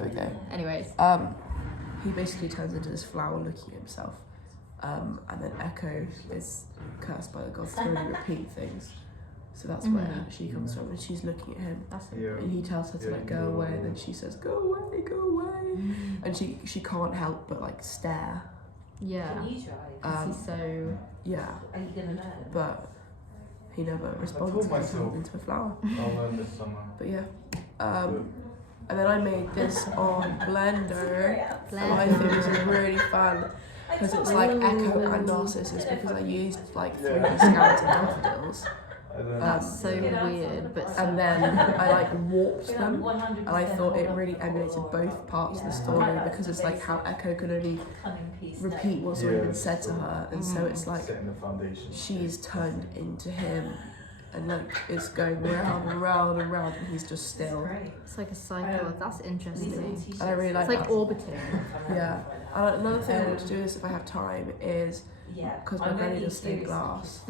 there we go. Anyways. He basically turns into this flower looking at himself. And then Echo is cursed by the gods to only repeat things. So that's where she comes from, and she's looking at him. And he tells her to like go away, and then she says, "Go away, go away." And she can't help but like stare. Yeah. He's so. Yeah. Are you gonna learn? But he never responds until turned into a flower. I'll learn this summer. But yeah. And then I made this on Blender. And I think this is really fun because it's like Echo and Narcissus, because I used like 3D scans of daffodils. That's so weird, but and then I like warped them, and I thought it really emulated both parts of the story, because it's like how Echo can only repeat what's already been said to her, and so it's like she's turned into him, and like it's going round and round and round, and he's just still. It's like a cycle. That's interesting. And I really like it's like that. orbiting. Yeah. Another thing I want to do is, if I have time, is because my granny does stained glass.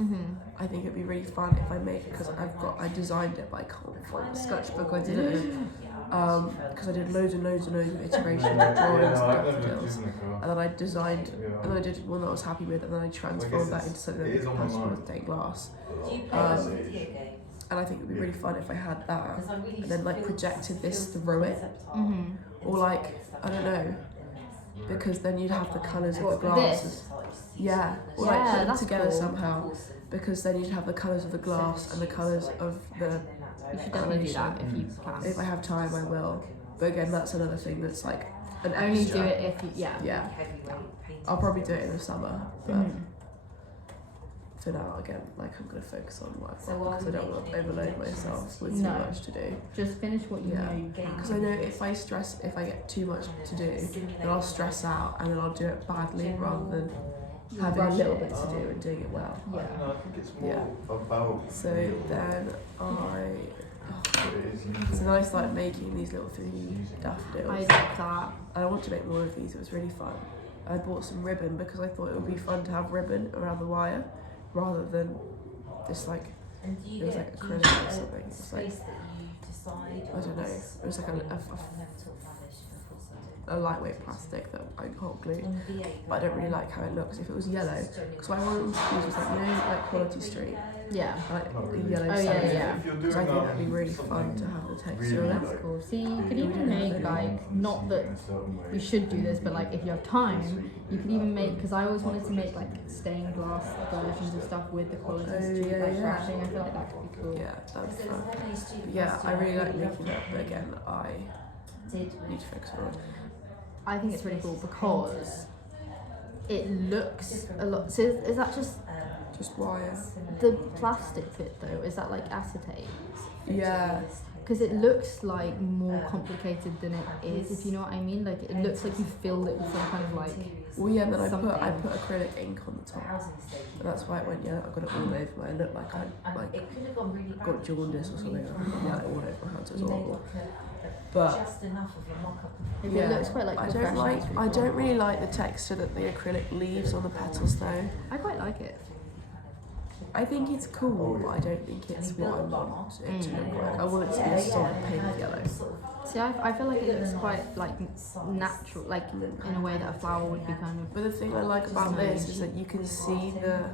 I think it'd be really fun if I make, because I designed it, but I can't find the sketchbook I did it in. Because I did loads and loads and loads of iterations of drawings and daffodils, and then I designed, and then I did one that I was happy with, and then I transformed that into something that was possible with stained glass. And I think it would be really fun if I had that, and then like projected this through it, or like, I don't know, because then you'd have the colours of the glasses. Yeah, or like put them together somehow, because then you'd have the colours of the glass and the colours of the. You should definitely do that if you can. If I have time, I will. But again, that's another thing that's like an extra. Only do it if you, Yeah. I'll probably do it in the summer, but for now, again, like I'm going to focus on what I've got, because I don't want to overload myself with too much to do. Just finish what you know you can. Because I know if I get too much to do, then I'll stress out, and then I'll do it badly rather than having a little bit to do and doing it well. I think it's more about. So then so then I started making these little 3D daffodils. I like that. And I want to make more of these. It was really fun. I bought some ribbon because I thought it would be fun to have ribbon around the wire, rather than this like, it was like acrylic or something. It was like, I don't know, it was like a lightweight plastic that I hot glued, but I don't really like how it looks if it was yellow, because what I wanted to use was like, like Quality Street, like the yellow side, because I think that'd be really fun to have the texture of it. That's cool. See, you could even make like, not that you should do this, but like if you have time, you could even make, because I always wanted to make like stained glass versions of stuff with the Quality Street wrapping. I feel like that could be cool. Yeah, that'd be fun. But yeah, I really like making that, but again, I need to focus on it. I think it's really cool because it looks a lot. So is that just wire? The plastic bit though, is that like acetate? Yeah. Because it looks like more complicated than it is, if you know what I mean. Like it looks like you filled it with some kind of like. Well, yeah. Then I put acrylic ink on the top, and that's why it went yellow. I got it all over. I looked like I got jaundice or something. Yeah, all over my hands. It was horrible. But it looks quite like I don't really like the texture that the acrylic leaves on the petals though. I quite like it. I think it's cool, but I don't think it's what I want it to look like. I want it to be a solid pink yellow. See, I feel like it looks quite like natural, like in a way that a flower would be kind of. But the thing I like about this is that you can see the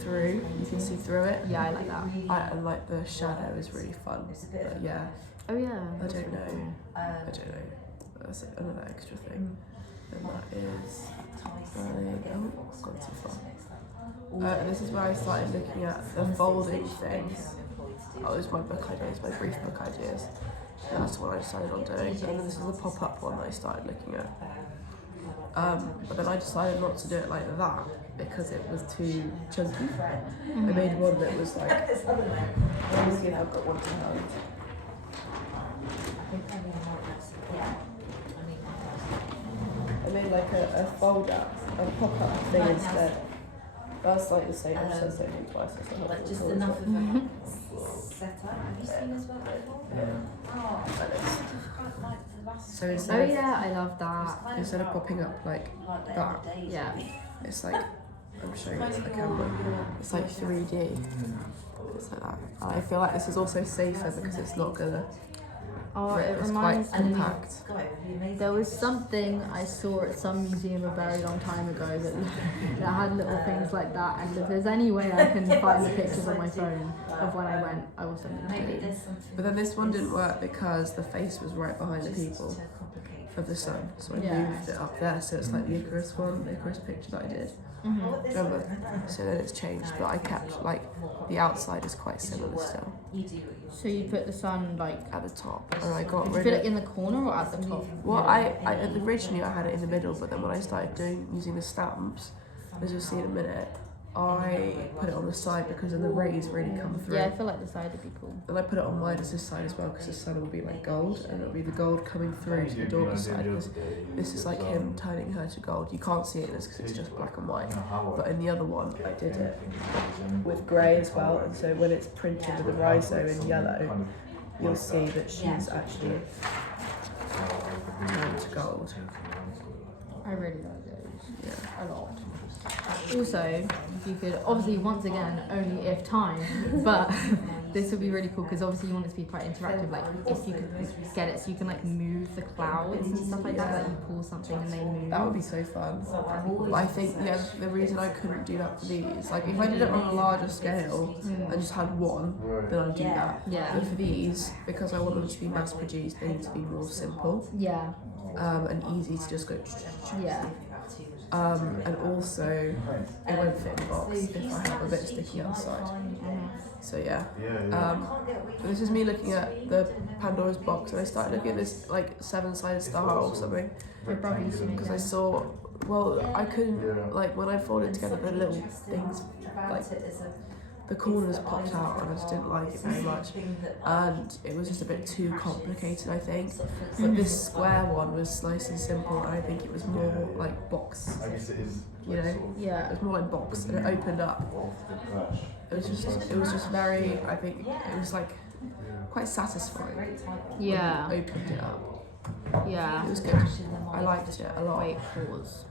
through. You can see through it. Yeah, I like that. And like the shadow is really fun. But yeah. Oh yeah. I don't know. That's another extra thing. And that is. I've gone too far. And this is where I started looking at the folding thing. Oh, it was my book ideas, my brief book ideas. And that's what I decided on doing. And then this is the pop-up one that I started looking at. But then I decided not to do it like that because it was too chunky. I made one that was like, let me see if I've got one to hand. I made like a fold-up, a pop-up thing instead. That's like the same, I've said something twice. Like just enough of a setup. Have you seen as well? So instead I love that. Instead of popping up like that, it's like, I'm showing it to the camera, it's like 3D. It's like that. And I feel like this is also safer because it's not gonna Oh, but it it's reminds quite me. compact. There was something I saw at some museum a very long time ago that had little things like that, and if there's any way I can find the pictures on my phone of when I went, I will send them to you. But then this one didn't work because the face was right behind the people of the sun, so I Yeah. moved it up there, so it's like the Icarus picture that I did. Mm-hmm. Remember? So then it's changed, but I kept like the outside is quite similar still So you put the sun like. at the top, and I got Did you rid put of. it in the corner or at the top? Well, I originally I had it in the middle, but then when I started using the stamps, as you'll see in a minute, I put it on the side because then the rays really come through. Yeah, I feel like the side would be cool. And I put it on minus this side as well because the sun will be like gold, and it'll be the gold coming through to the daughter's side because this is like him turning her to gold. You can't see it in this because it's just black and white, but in the other one I did it with grey as well, and so when it's printed with the rhizo in yellow, you'll see that she's actually turned to gold. I really like those. Yeah. A lot. Also, if you could, obviously, once again, only if time, but this would be really cool because obviously you want it to be quite interactive. Like, if you could get it so you can like move the clouds and stuff like that, like you pull something and they move. That would be so fun. But I think the reason I couldn't do that for these, like if I did it on a larger scale and just had one, then I'd do that. Yeah. But for these, because I want them to be mass produced, they need to be more simple Yeah. and easy to just go. Yeah. And also, it won't fit in the box if I have a bit sticky outside. So yeah. This is me looking at the Pandora's box, and I started looking at this like 7-sided star or something Your brother used to make because I it. saw. Well, I couldn't like when I folded together the little things like the corners popped out, and I just didn't like it very much, and it was just a bit too complicated, I think. But this square one was nice and simple, and I think it was more like box, you know. It Yeah. was more like box, and it opened up. It was just very. I think it was like quite satisfying. Yeah. When it opened it up. Yeah. It was good. I liked it a lot. Wait, pause.